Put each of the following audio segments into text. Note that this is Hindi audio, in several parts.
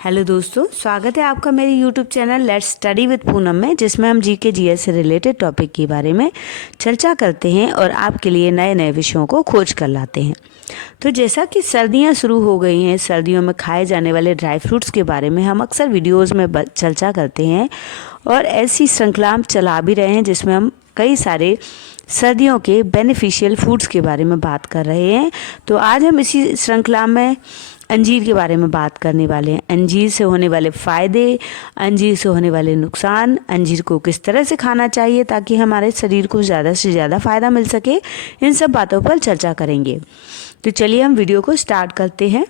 हेलो दोस्तों, स्वागत है आपका मेरे YouTube channel let's study with Poonam में, जिसमें हम जीके जीएस से रिलेटेड टॉपिक के बारे में चर्चा करते हैं और आपके लिए नए नए विषयों को खोज कर लाते हैं। तो जैसा कि सर्दियां शुरू हो गई हैं, सर्दियों में खाए जाने वाले ड्राई फ्रूट्स के बारे में हम अक्सर वीडियोज़ में चर्चा करते हैं और ऐसी श्रृंखला हम चला भी रहे हैं जिसमें हम कई सारे सर्दियों के बेनिफिशियल फूड्स के बारे में बात कर रहे हैं। तो आज हम इसी श्रृंखला में अंजीर के बारे में बात करने वाले हैं। अंजीर से होने वाले फ़ायदे, अंजीर से होने वाले नुकसान, अंजीर को किस तरह से खाना चाहिए ताकि हमारे शरीर को ज़्यादा से ज़्यादा फ़ायदा मिल सके, इन सब बातों पर चर्चा करेंगे। तो चलिए हम वीडियो को स्टार्ट करते हैं।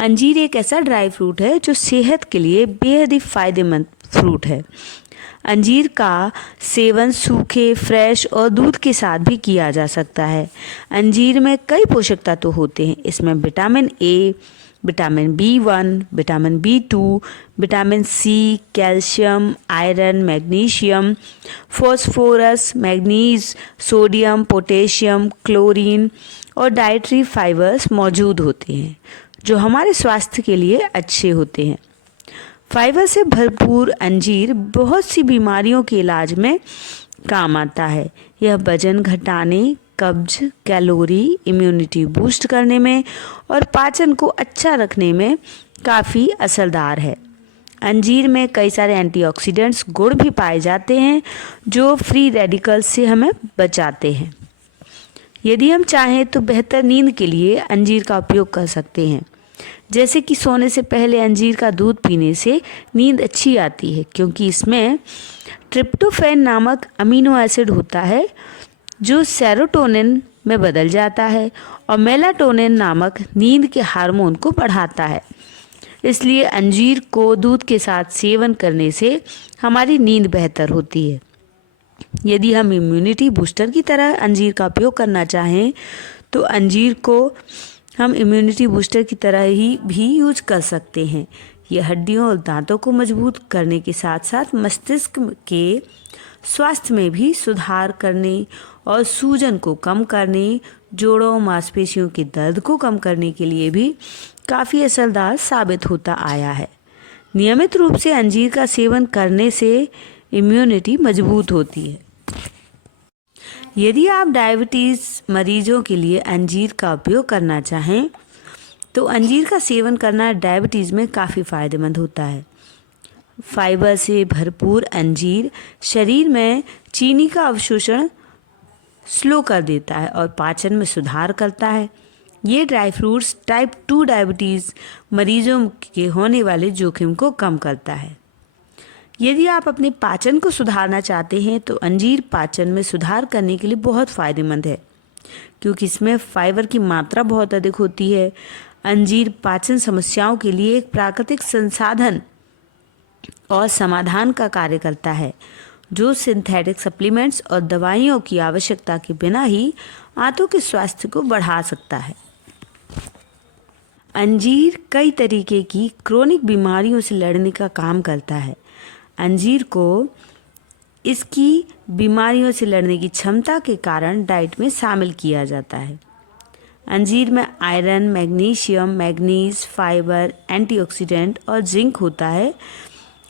अंजीर एक ऐसा ड्राई फ्रूट है जो सेहत के लिए बेहद ही फ़ायदेमंद फ्रूट है। अंजीर का सेवन सूखे, फ्रेश और दूध के साथ भी किया जा सकता है। अंजीर में कई पोषक तत्व होते हैं। इसमें vitamin A, vitamin B1, vitamin B2, vitamin C, calcium, iron, magnesium, phosphorus, manganese, sodium, potassium, chlorine और डाइटरी फाइबर्स मौजूद होते हैं जो हमारे स्वास्थ्य के लिए अच्छे होते हैं। फाइबर से भरपूर अंजीर बहुत सी बीमारियों के इलाज में काम आता है। यह वजन घटाने, कब्ज, कैलोरी, इम्यूनिटी बूस्ट करने में और पाचन को अच्छा रखने में काफ़ी असरदार है। अंजीर में कई सारे एंटीऑक्सीडेंट्स गुण भी पाए जाते हैं जो फ्री रेडिकल्स से हमें बचाते हैं। यदि हम चाहें तो बेहतर नींद के लिए अंजीर का उपयोग कर सकते हैं। जैसे कि सोने से पहले अंजीर का दूध पीने से नींद अच्छी आती है, क्योंकि इसमें ट्रिप्टोफैन नामक अमीनो एसिड होता है जो सेरोटोनिन में बदल जाता है और मेलाटोनिन नामक नींद के हार्मोन को बढ़ाता है। इसलिए अंजीर को दूध के साथ सेवन करने से हमारी नींद बेहतर होती है। यदि हम इम्यूनिटी बूस्टर की तरह अंजीर का उपयोग करना चाहें तो अंजीर को हम इम्यूनिटी बूस्टर की तरह ही भी यूज कर सकते हैं। यह हड्डियों और दांतों को मजबूत करने के साथ साथ मस्तिष्क के स्वास्थ्य में भी सुधार करने और सूजन को कम करने, जोड़ों मांसपेशियों के दर्द को कम करने के लिए भी काफ़ी असरदार साबित होता आया है। नियमित रूप से अंजीर का सेवन करने से इम्यूनिटी मजबूत होती है। यदि आप डायबिटीज़ मरीजों के लिए अंजीर का उपयोग करना चाहें तो अंजीर का सेवन करना डायबिटीज़ में काफ़ी फ़ायदेमंद होता है। फाइबर से भरपूर अंजीर शरीर में चीनी का अवशोषण स्लो कर देता है और पाचन में सुधार करता है। ये ड्राई फ्रूट्स टाइप 2 डायबिटीज़ मरीजों के होने वाले जोखिम को कम करता है। यदि आप अपने पाचन को सुधारना चाहते हैं तो अंजीर पाचन में सुधार करने के लिए बहुत फ़ायदेमंद है, क्योंकि इसमें फाइबर की मात्रा बहुत अधिक होती है। अंजीर पाचन समस्याओं के लिए एक प्राकृतिक संसाधन और समाधान का कार्य करता है, जो सिंथेटिक सप्लीमेंट्स और दवाइयों की आवश्यकता के बिना ही आंतों के स्वास्थ्य को बढ़ा सकता है। अंजीर कई तरीके की क्रोनिक बीमारियों से लड़ने का काम करता है। अंजीर को इसकी बीमारियों से लड़ने की क्षमता के कारण डाइट में शामिल किया जाता है। अंजीर में iron, magnesium, manganese, fibre, antioxidant और जिंक होता है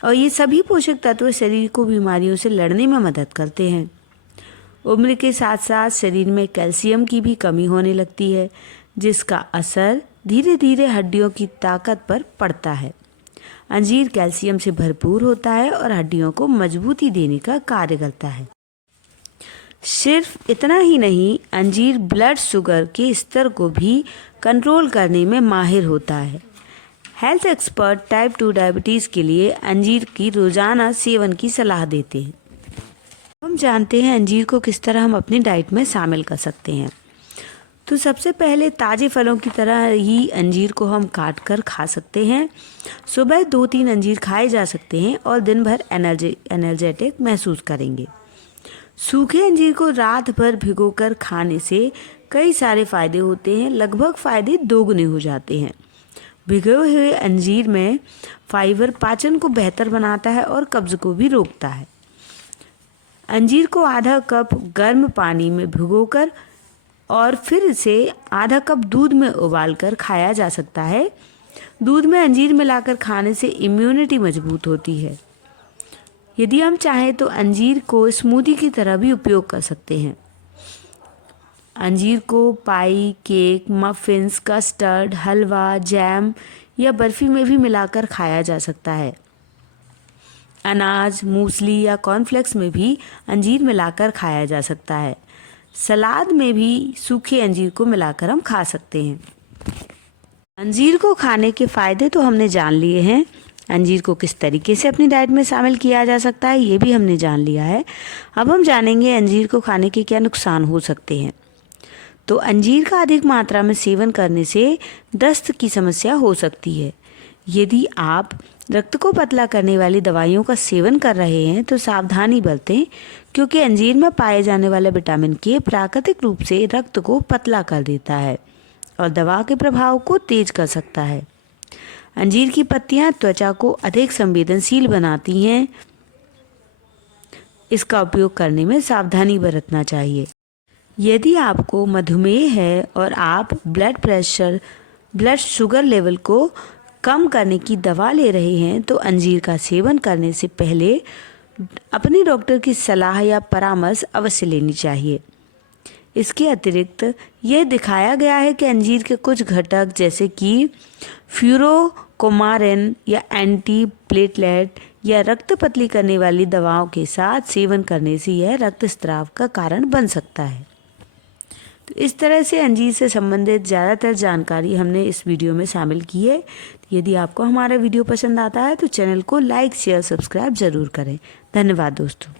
और ये सभी पोषक तत्व शरीर को बीमारियों से लड़ने में मदद करते हैं। उम्र के साथ साथ शरीर में कैल्शियम की भी कमी होने लगती है, जिसका असर धीरे धीरे हड्डियों की ताकत पर पड़ता है। अंजीर कैल्शियम से भरपूर होता है और हड्डियों को मजबूती देने का कार्य करता है। सिर्फ इतना ही नहीं, अंजीर ब्लड शुगर के स्तर को भी कंट्रोल करने में माहिर होता है। हेल्थ एक्सपर्ट टाइप 2 डायबिटीज़ के लिए अंजीर की रोज़ाना सेवन की सलाह देते हैं। हम जानते हैं अंजीर को किस तरह हम अपनी डाइट में शामिल कर सकते हैं। तो सबसे पहले ताज़े फलों की तरह ही अंजीर को हम काट कर खा सकते हैं। सुबह 2-3 अंजीर खाए जा सकते हैं और दिन भर एनर्जेटिक महसूस करेंगे। सूखे अंजीर को रात भर भिगोकर खाने से कई सारे फ़ायदे होते हैं, लगभग फ़ायदे दोगुने हो जाते हैं। भिगोए हुए अंजीर में फाइबर पाचन को बेहतर बनाता है और कब्ज़ को भी रोकता है। अंजीर को आधा कप गर्म पानी में भिगोकर और फिर इसे आधा कप दूध में उबालकर खाया जा सकता है। दूध में अंजीर मिलाकर खाने से इम्यूनिटी मजबूत होती है। यदि हम चाहें तो अंजीर को स्मूदी की तरह भी उपयोग कर सकते हैं। अंजीर को पाई, केक, मफिन्स, कस्टर्ड, हलवा, जैम या बर्फी में भी मिलाकर खाया जा सकता है। अनाज, मूसली या कॉर्नफ्लेक्स में भी अंजीर मिलाकर खाया जा सकता है। सलाद में भी सूखे अंजीर को मिलाकर हम खा सकते हैं। अंजीर को खाने के फ़ायदे तो हमने जान लिए हैं। अंजीर को किस तरीके से अपनी डाइट में शामिल किया जा सकता है ये भी हमने जान लिया है। अब हम जानेंगे अंजीर को खाने के क्या नुकसान हो सकते हैं। तो अंजीर का अधिक मात्रा में सेवन करने से दस्त की समस्या हो सकती है। यदि आप रक्त को पतला करने वाली दवाइयों का सेवन कर रहे हैं तो सावधानी बरतें, क्योंकि अंजीर में पाए जाने वाले विटामिन के प्राकृतिक रूप से रक्त को पतला कर देता है और दवा के प्रभाव को तेज कर सकता है। अंजीर की पत्तियां त्वचा को अधिक संवेदनशील बनाती हैं। इसका उपयोग करने में सावधानी बरतना चाहिए। यदि आपको मधुमेह है और आप ब्लड शुगर लेवल को कम करने की दवा ले रहे हैं तो अंजीर का सेवन करने से पहले अपने डॉक्टर की सलाह या परामर्श अवश्य लेनी चाहिए। इसके अतिरिक्त यह दिखाया गया है कि अंजीर के कुछ घटक जैसे कि फ्यूरोकोमारिन या एंटी प्लेटलेट या रक्त पतली करने वाली दवाओं के साथ सेवन करने से यह रक्तस्राव का कारण बन सकता है। तो इस तरह से अंजीर से संबंधित ज़्यादातर जानकारी हमने इस वीडियो में शामिल की है। यदि आपको हमारा वीडियो पसंद आता है तो चैनल को लाइक, शेयर, सब्सक्राइब ज़रूर करें। धन्यवाद दोस्तों।